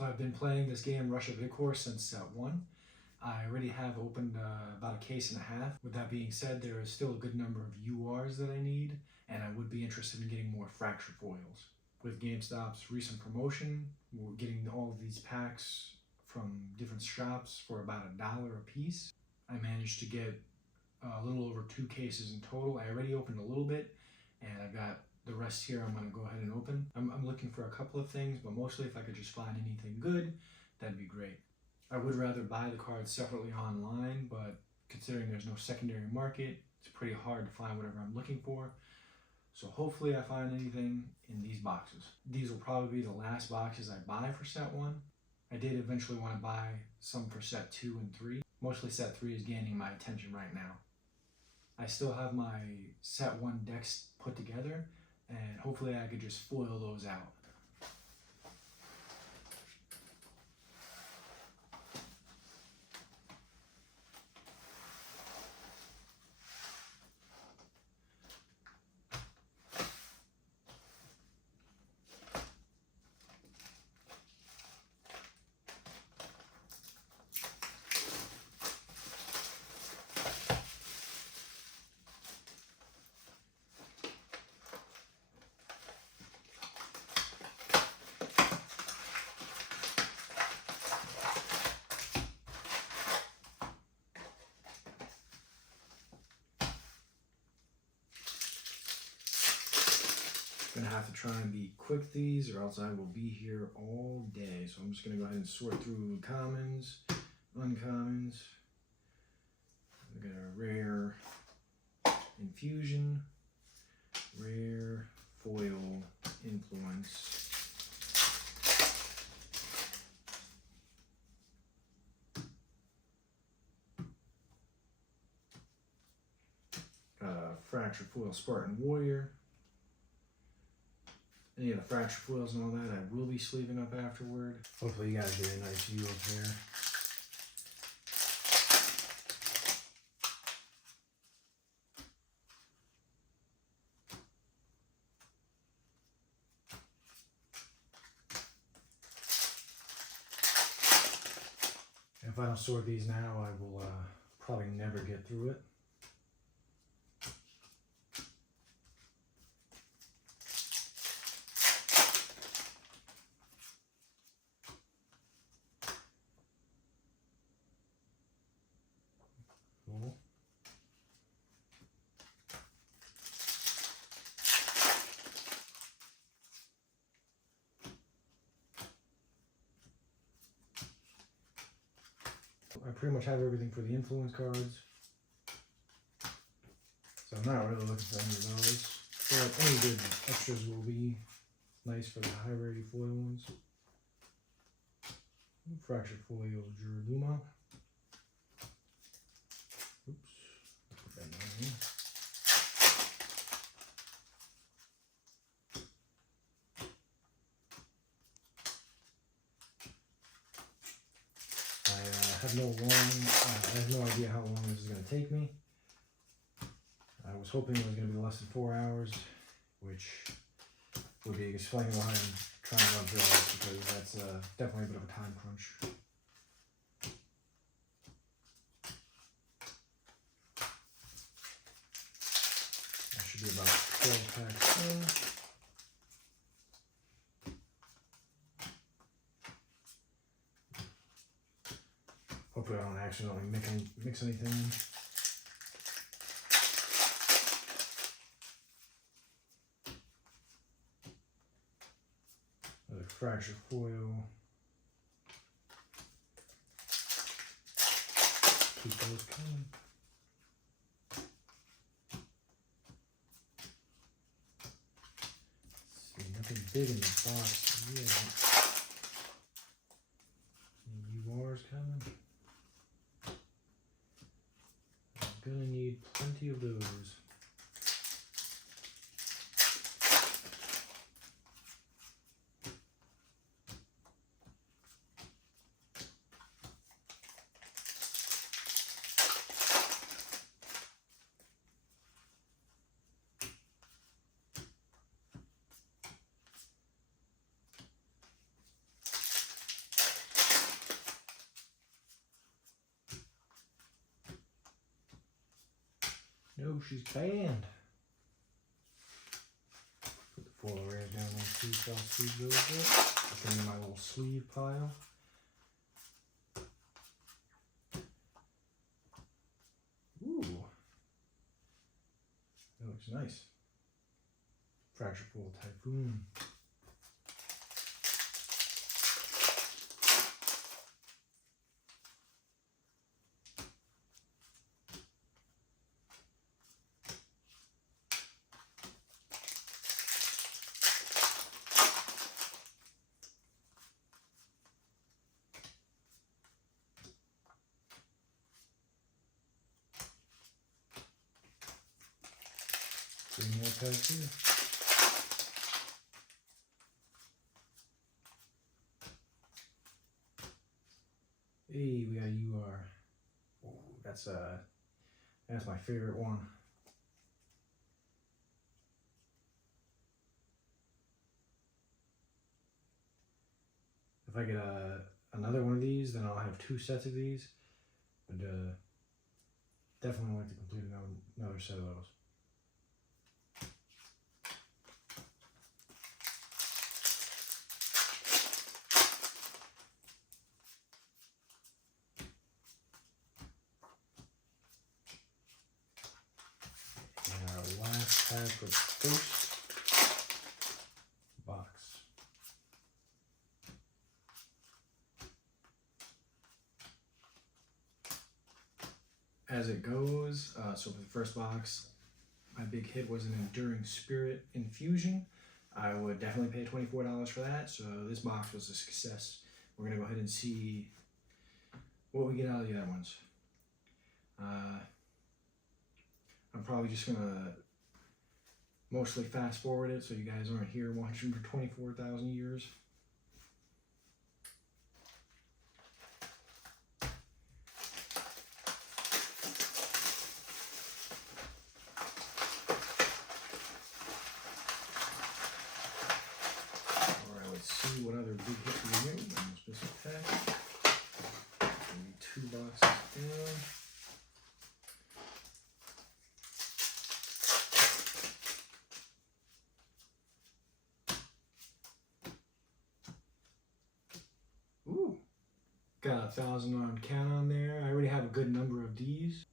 So I've been playing this game Rush of Ikorr since set 1. I already have opened about a case and a half. With that being said, there is still a good number of URs that I need, and I would be interested in getting more fracture foils. With Gamestop's recent promotion, we're getting all of these packs from different shops for about $1 a piece. I managed to get a little over 2 cases in total. I already opened a little bit, and I've got the rest here I'm going to go ahead and open. I'm looking for a couple of things, but mostly if I could just find anything good, that'd be great. I would rather buy the cards separately online, but considering there's no secondary market, it's pretty hard to find whatever I'm looking for. So hopefully I find anything in these boxes. These will probably be the last boxes I buy for set 1. I did eventually want to buy some for set 2 and 3. Mostly set 3 is gaining my attention right now. I still have my set 1 decks put together, and hopefully I could just foil those out. Gonna have to try and be quick with these, or else I will be here all day. So I'm just gonna go ahead and sort through commons, uncommons. We got a rare infusion, rare foil influence. Got a fracture foil Spartan Warrior. Any of the fracture foils and all that, I will be sleeving up afterward. Hopefully you guys get a nice view up there. If I don't sort these now, I will probably never get through it. Cool. I pretty much have everything for the influence cards, so I'm not really looking for any of those. But any good extras will be nice for the high rarity foil ones. Fracture foil Juruduma. Oops, put that down here. I have no idea how long this is going to take me. I was hoping it was going to be less than 4 hours, which would be explaining why I'm trying to run through all this, because that's definitely a bit of a time crunch. That should be about 12 packs in. Hopefully I don't accidentally mix anything in. Another fracture foil. Keep those coming. See, nothing big in the box yet. UR's coming. Gonna need plenty of those. No, she's banned. Put the foil rares down on two soft sleeves really good. Put them in my little sleeve pile. Ooh. That looks nice. Fracture Foil Typhoon. Three more tags here. Hey, we got UR. Oh, that's my favorite one. If I get another one of these, then I'll have two sets of these. But definitely like to complete another set of those. And our last pack for the first box. As it goes, so for the first box, my big hit was an Enduring Spirit Infusion. I would definitely pay $24 for that, so this box was a success. We're going to go ahead and see what we get out of the other ones. I'm probably just going to mostly fast forward it so you guys aren't here watching for 24,000 years. See what other big hits we get in this pack. Maybe 2 boxes down. Ooh, got 1,000 on count on there. I already have a good number of these.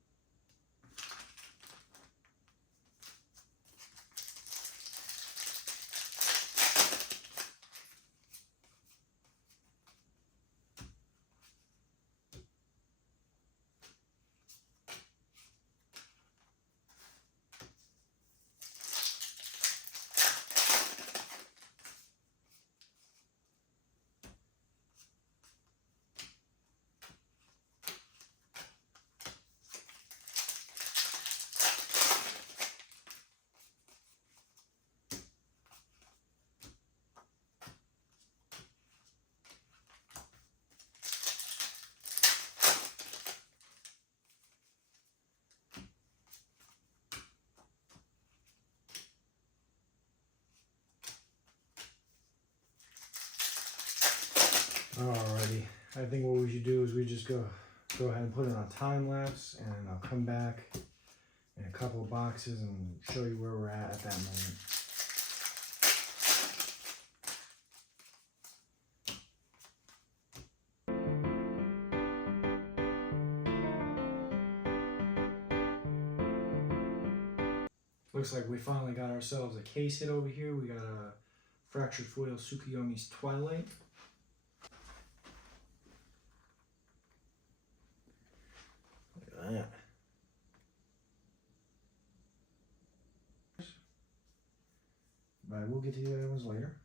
Alrighty, I think what we should do is we just go ahead and put it on time lapse, and I'll come back in a couple of boxes and show you where we're at that moment. Looks like we finally got ourselves a case hit over here. We got a Fractured Foil Tsukuyomi's Twilight. Look at that. But we'll get to the other ones later.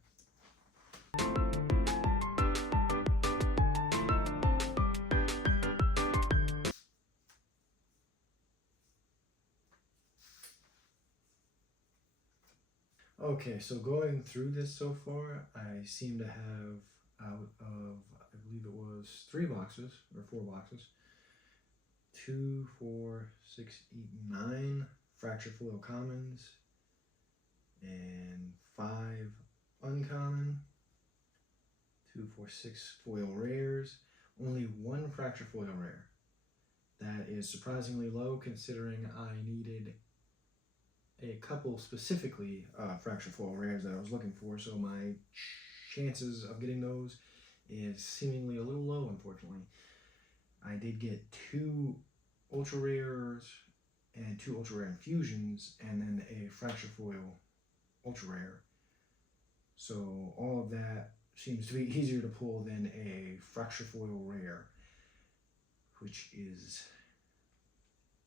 Okay, so going through this so far, I seem to have out of, I believe it was 3 boxes, or 4 boxes, 2, 4, 6, 8, 9 Fractured Foil Commons, and 5 Uncommon, 2, 4, 6 Foil Rares, only 1 Fractured Foil Rare. That is surprisingly low considering I needed a couple specifically fracture foil rares that I was looking for, so my chances of getting those is seemingly a little low, unfortunately. I did get 2 ultra rares and 2 ultra rare infusions, and then a fracture foil ultra rare. So all of that seems to be easier to pull than a fracture foil rare, which is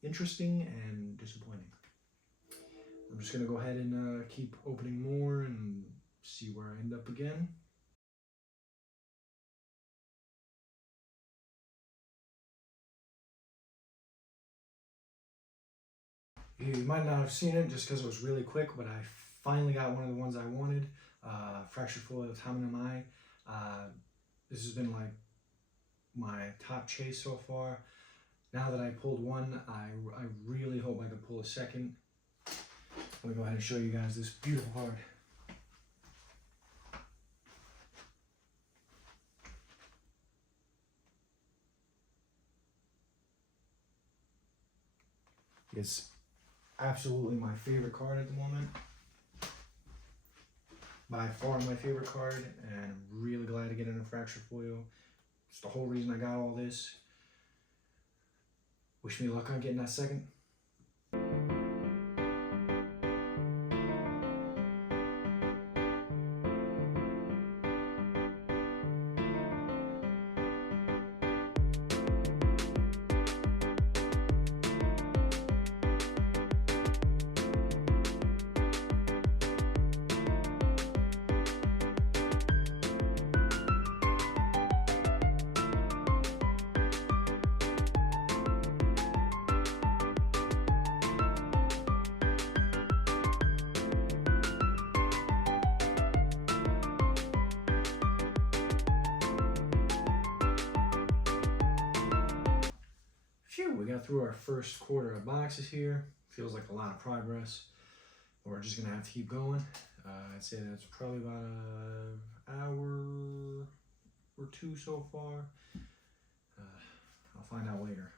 interesting and disappointing. I'm just going to go ahead and keep opening more and see where I end up again. You might not have seen it just because it was really quick, but I finally got one of the ones I wanted. Fracture foil culmination. This has been like my top chase so far. Now that I pulled one, I really hope I can pull a second. Let me go ahead and show you guys this beautiful card. It's absolutely my favorite card at the moment. By far my favorite card, and I'm really glad to get in a fracture foil. It's the whole reason I got all this. Wish me luck on getting that second. Phew, we got through our first quarter of boxes here. Feels like a lot of progress. We're just gonna have to keep going. I'd say that's probably about an hour or 2 so far. I'll find out later.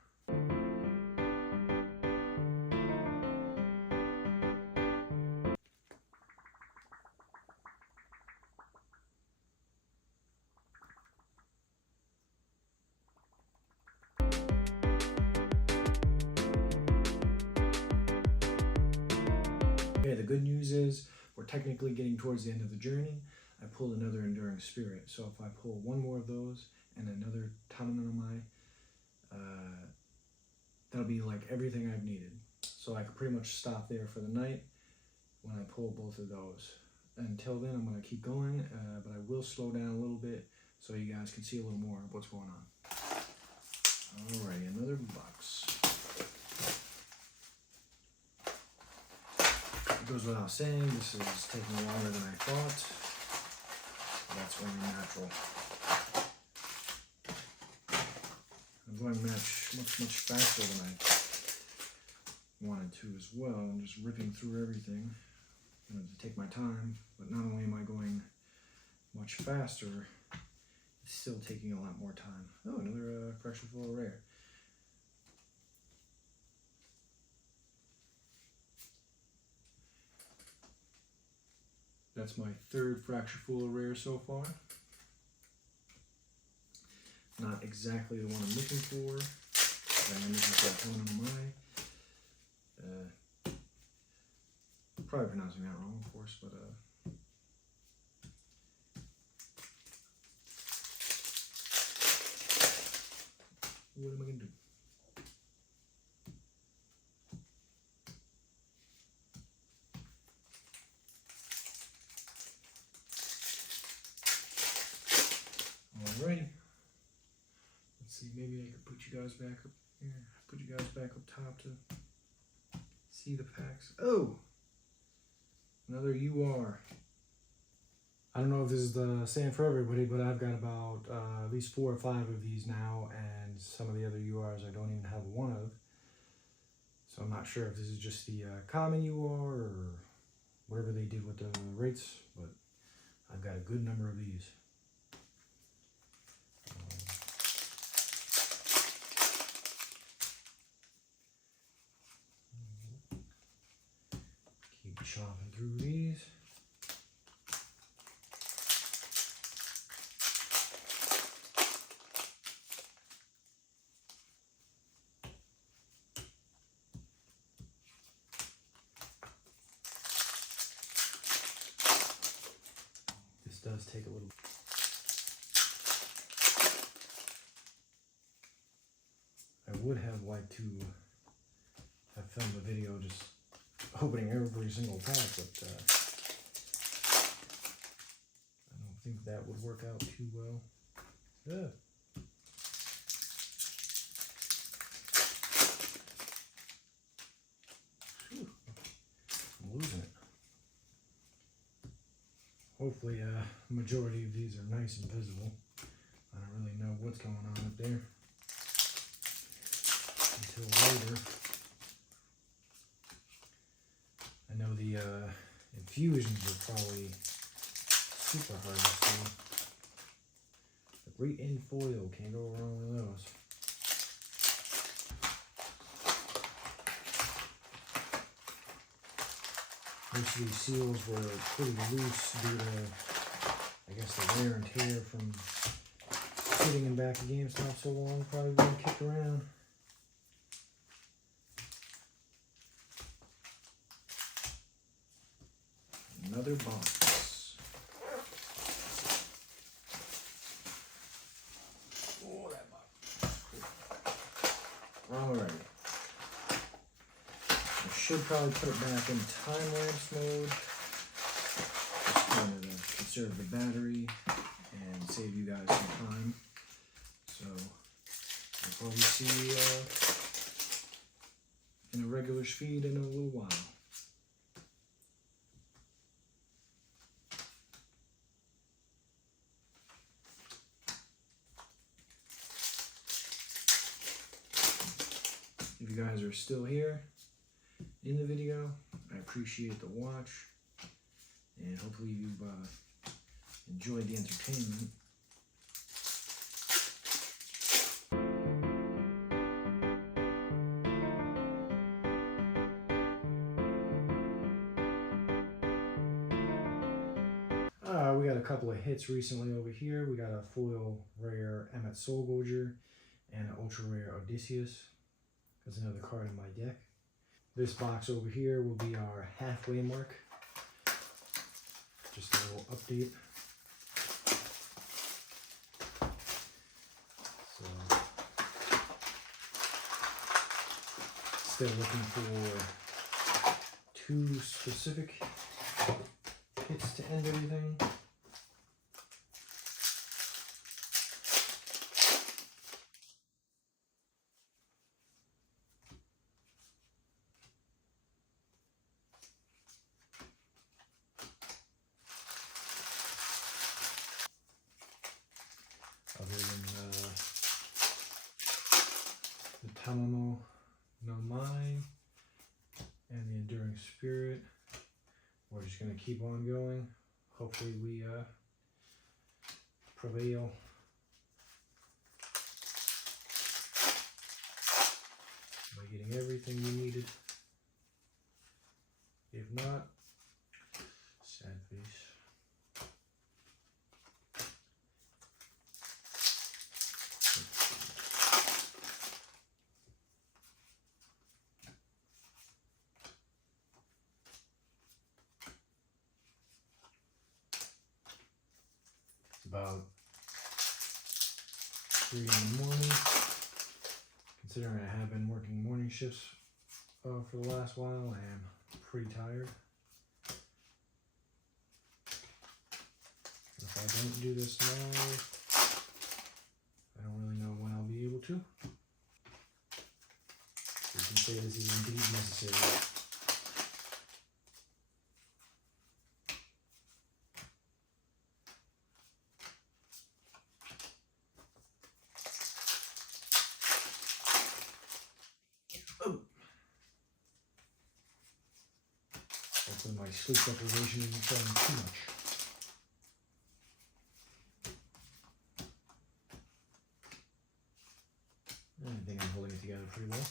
Okay, the good news is we're technically getting towards the end of the journey. I pulled another Enduring Spirit, so if I pull one more of those and another culmination, that'll be like everything I've needed. So I can pretty much stop there for the night when I pull both of those. Until then, I'm going to keep going, but I will slow down a little bit so you guys can see a little more of what's going on. Alright, another box. It goes without saying, this is taking longer than I thought. That's only natural. I'm going much faster than I wanted to as well. I'm just ripping through everything. I wanted to take my time, but not only am I going much faster, it's still taking a lot more time. Oh, another fracture foil rare. That's my 3rd fracture foil rare so far. Not exactly the one I'm looking for. I'm looking for a culmination. Probably pronouncing that wrong, of course, but what am I gonna do? Alrighty. Let's see, maybe I could put you guys back up here. Put you guys back up top to see the packs. Oh! Another UR. I don't know if this is the same for everybody, but I've got about at least 4 or 5 of these now, and some of the other URs I don't even have one of. So I'm not sure if this is just the common UR or whatever they did with the rates, but I've got a good number of these. chopping through these. This does take a little. I would have liked to have filmed a video just opening every single pack, but I don't think that would work out too well. Yeah. I'm losing it. Hopefully majority of these are nice and visible. I don't really know what's going on up there until later. I know the infusions are probably super hard to see. The great in foil, can't go wrong with those. Most of these seals were pretty loose due to, I guess, the wear and tear from sitting in back of Gamestop so long, probably being kicked around. Another box. Oh, that box. Cool. Alrighty. I should probably put it back in time-lapse mode. Just kind of conserve the battery and save you guys some time. So, we'll probably see in a regular speed in a little while. If you guys are still here in the video, I appreciate the watch, and hopefully you've enjoyed the entertainment. We got a couple of hits recently over here. We got a foil rare Emmet Soul Gorger and an ultra rare Odysseus. That's another card in my deck. This box over here will be our halfway mark. Just a little update. So, still looking for 2 specific hits to end everything. Other than the Tamamo no Mai and the Enduring Spirit, we're just going to keep on going. Hopefully we prevail. By getting everything we needed. If not, sad face. It's about 3 in the morning. Considering I have been working morning shifts for the last while, I am pretty tired. If I don't do this now, I don't really know when I'll be able to. You can say this is indeed necessary. Hopefully my sleep deprivation isn't showing too much. I think I'm holding it together pretty well.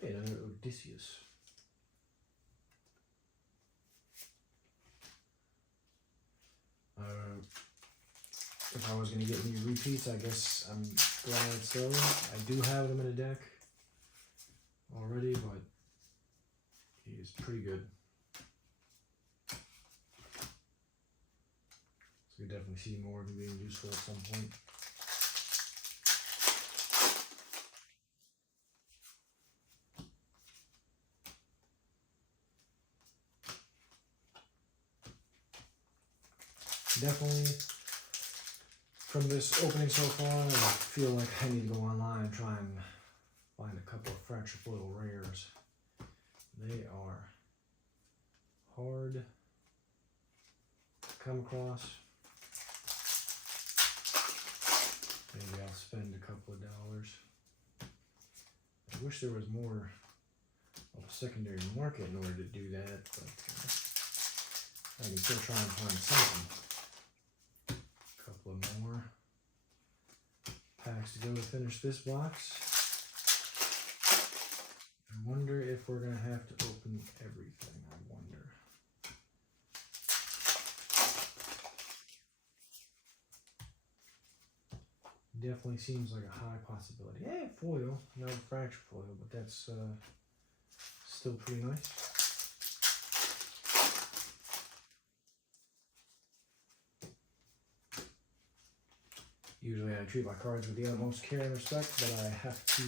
Hey, another Odysseus. If I was going to get any repeats, I guess I'm glad so. I do have them in a deck already, but he is pretty good. So we definitely see more of him being useful at some point. Definitely, from this opening so far, I feel like I need to go online and try and find a couple of fracture foil rares. They are hard to come across. Maybe I'll spend a couple of dollars. I wish there was more of a secondary market in order to do that, but I can still try and find something. A couple of more packs to go to finish this box. I wonder if we're going to have to open everything. I wonder. Definitely seems like a high possibility. Yeah, foil, not a fracture foil, but that's still pretty nice. Usually I treat my cards with the utmost care and respect, but I have to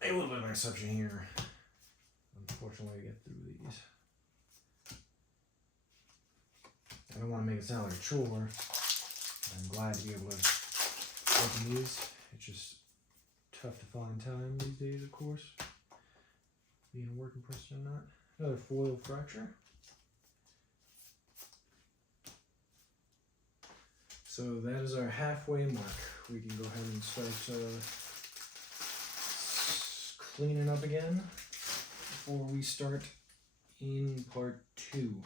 make a little bit of an exception here, unfortunately, to get through these. I don't want to make it sound like a chore. I'm glad to be able to open these. It's just tough to find time these days, of course. Being a working person or not. Another foil fracture. So that is our halfway mark. We can go ahead and start cleaning up again before we start in part 2.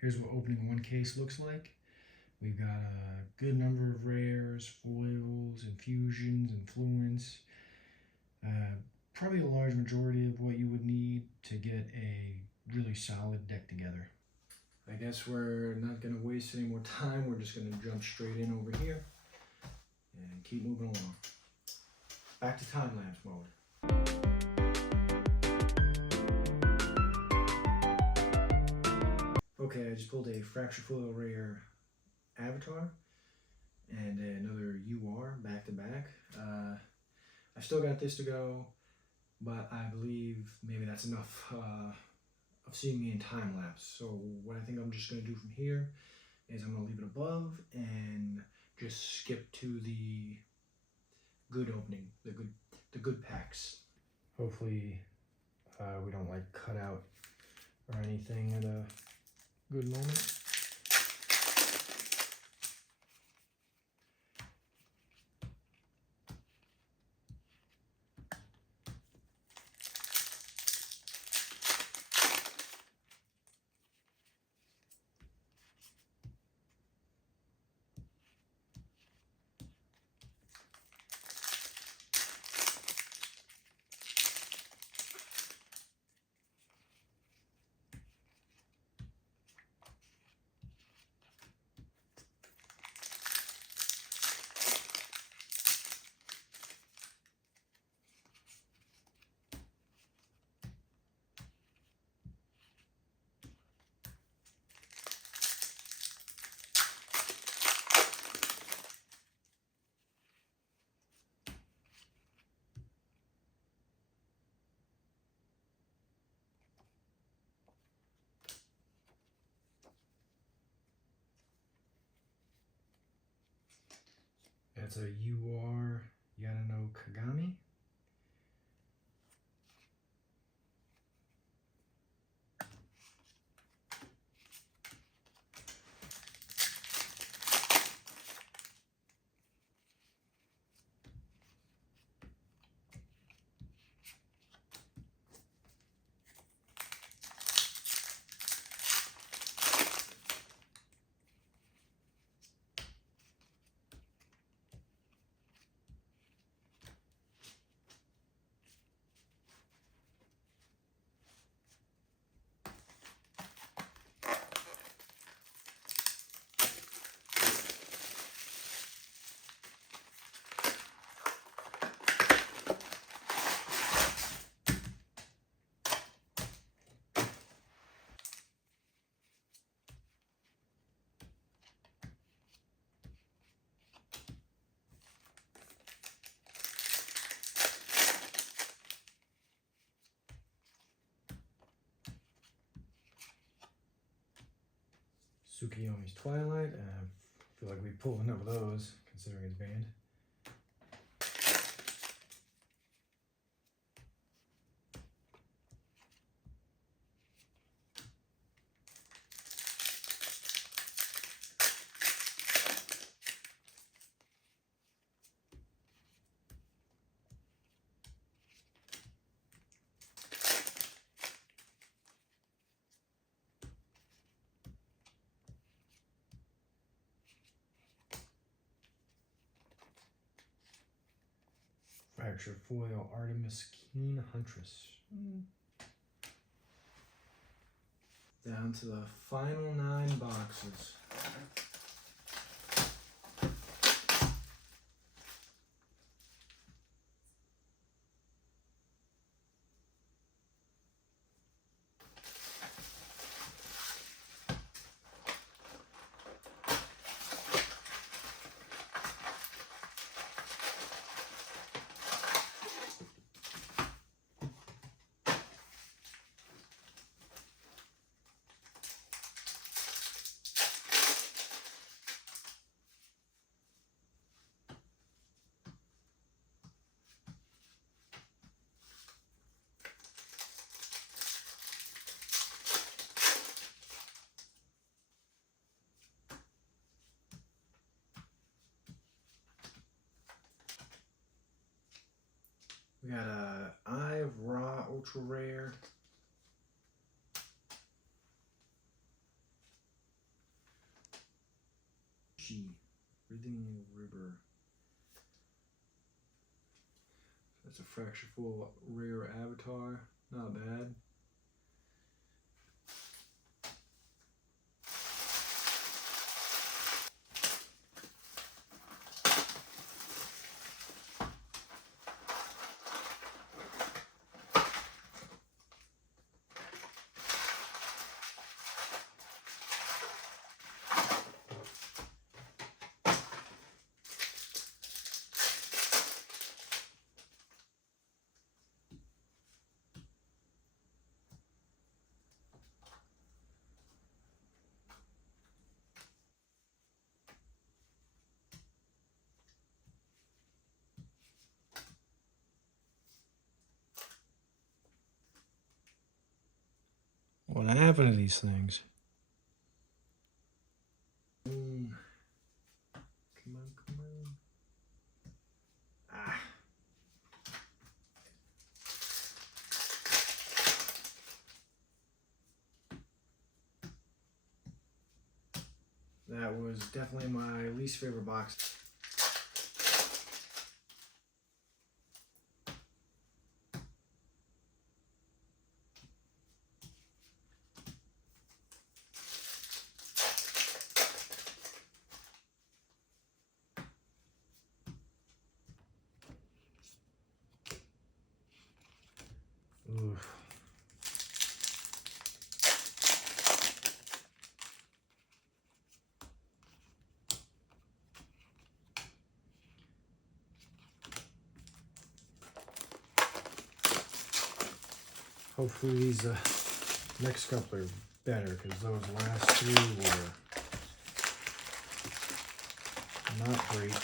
Here's what opening one case looks like. We've got a good number of rares, foils, infusions, influence. Probably a large majority of what you would need to get a really solid deck together. I guess we're not going to waste any more time. We're just going to jump straight in over here and keep moving along. Back to time-lapse mode. Okay, I just pulled a Fracture Foil Rare Avatar and another UR back to back. I still got this to go, but I believe maybe that's enough of seeing me in time lapse. So what I think I'm just going to do from here is I'm going to leave it above and just skip to the good opening, the good packs. Hopefully we don't like cut out or anything at a good moment. That's a UR Yanano Kagami. Tsukiyomi's Twilight. I feel like we pulled enough of those, considering it's banned. Fracture Foil Artemis Keen Huntress. Down to the final 9 boxes. We got a Eye of Ra Ultra Rare. Breathing River. That's a Fracture Full Rare Avatar. Not bad. What happened to these things? Come on, come on. Ah. That was definitely my least favorite box. Oof. Hopefully these next couple are better, because those last 3 were not great.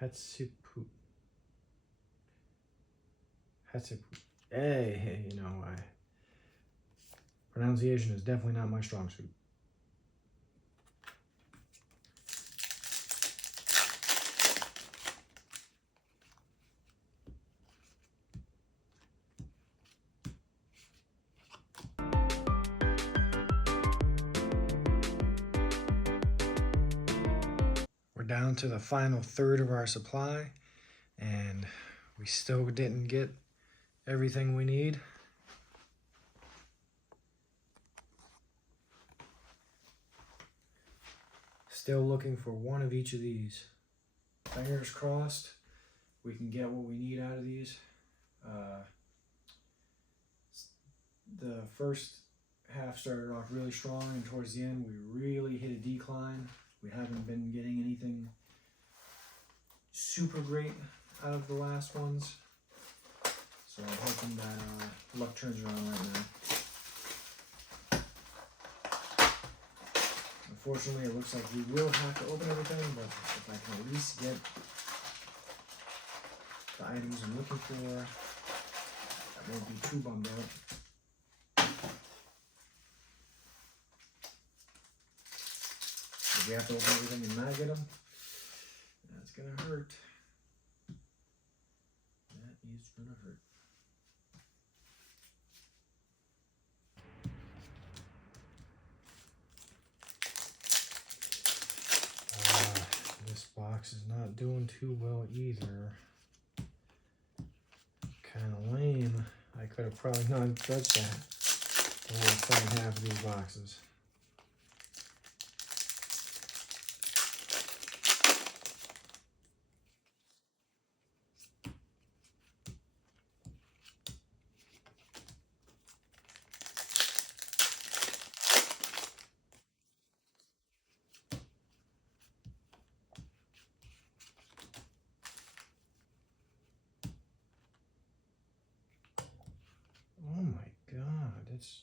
Hatsipu. Hey, you know, pronunciation is definitely not my strong suit. We're down to the final third of our supply, and we still didn't get everything we need. Still looking for one of each of these. fingers crossed we can get what we need out of these. The first half started off really strong, and towards the end we really hit a decline. We haven't been getting anything super great out of the last ones, so I'm hoping that luck turns around right now. Unfortunately, it looks like we will have to open everything, but if I can at least get the items I'm looking for, I won't be too bummed out. If we have to open everything and not get them, that's gonna hurt. That is gonna hurt. This box is not doing too well either. Kind of lame. I could have probably not judged that. The whole second half of these boxes. Oh my God, it's...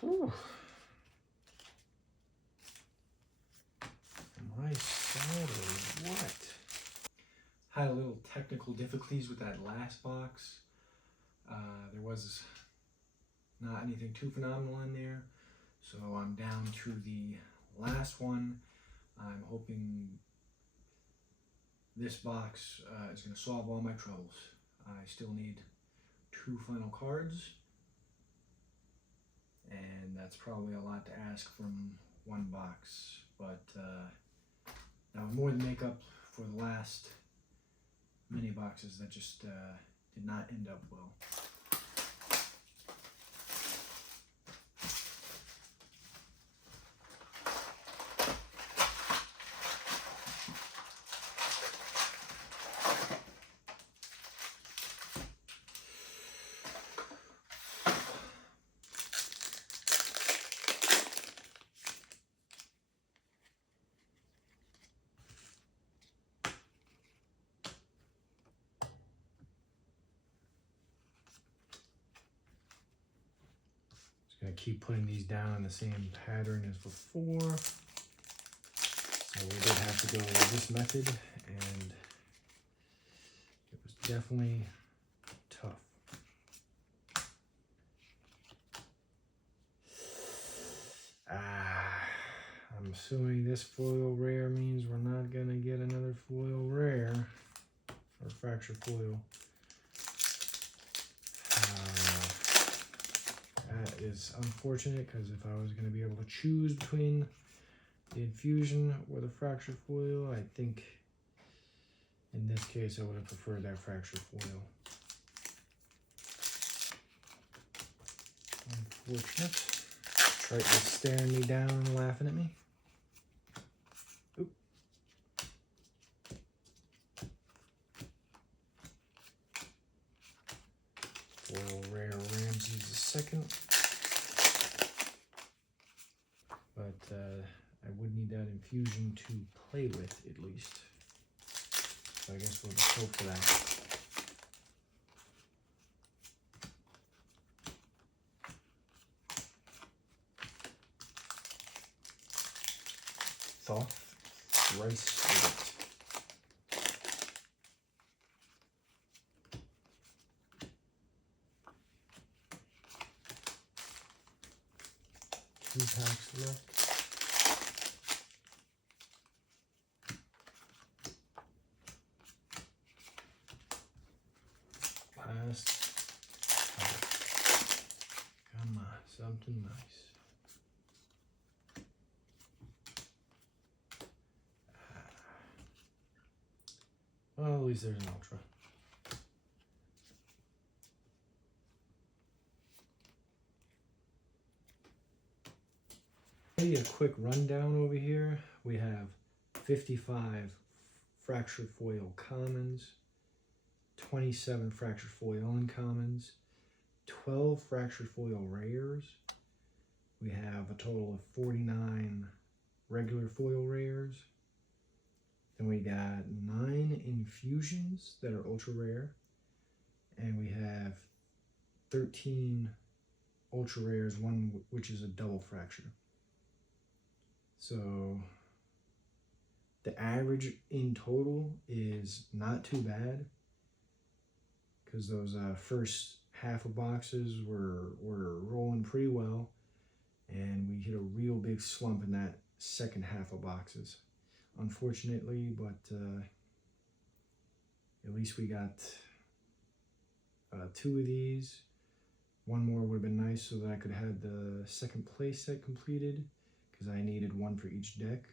Whew. Am I sad or what? Had a little technical difficulties with that last box. There was not anything too phenomenal in there, so I'm down to the last one. I'm hoping this box is going to solve all my troubles. I still need 2 final cards, and that's probably a lot to ask from one box, but that would more than make up for the last mini boxes that just did not end up well. Gonna keep putting these down in the same pattern as before. So we did have to go with this method, and it was definitely tough. I'm assuming this foil rare means we're not gonna get another foil rare or fracture foil. That is unfortunate, because if I was going to be able to choose between the infusion or the fracture foil, I think in this case I would have preferred that fracture foil. Unfortunate. Trite was staring me down and laughing at me. Oop. Foil rare Ramses II. But I would need that infusion to play with, at least. So I guess we'll just hope for that. Thoth, rice with it. Two packs left. Last pack. Come on, something nice. Well, at least there's an ultra. Maybe a quick rundown over here. We have 55 fractured foil commons, 27 fractured foil uncommons, 12 fractured foil rares. We have a total of 49 regular foil rares. Then we got 9 infusions that are ultra rare. And we have 13 ultra rares, one which is a double fracture. So the average in total is not too bad, because those first half of boxes were rolling pretty well, and we hit a real big slump in that second half of boxes, unfortunately. But at least we got 2 of these. One more would have been nice so that I could have the second play set completed, because I needed one for each deck,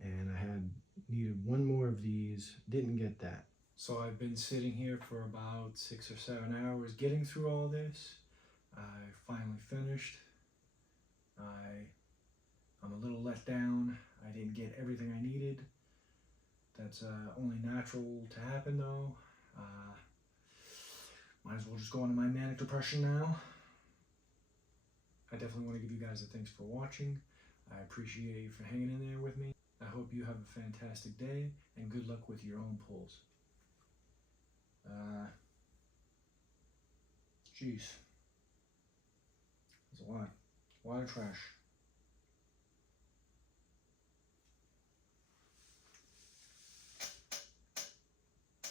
and I had needed one more of these. Didn't get that. So I've been sitting here for about 6 or 7 hours getting through all this. I finally finished. I'm a little let down. I didn't get everything I needed. That's only natural to happen though. Might as well just go into my manic depression now. I definitely want to give you guys a thanks for watching. I appreciate you for hanging in there with me. I hope you have a fantastic day, and good luck with your own pulls. Jeez. There's a lot of trash.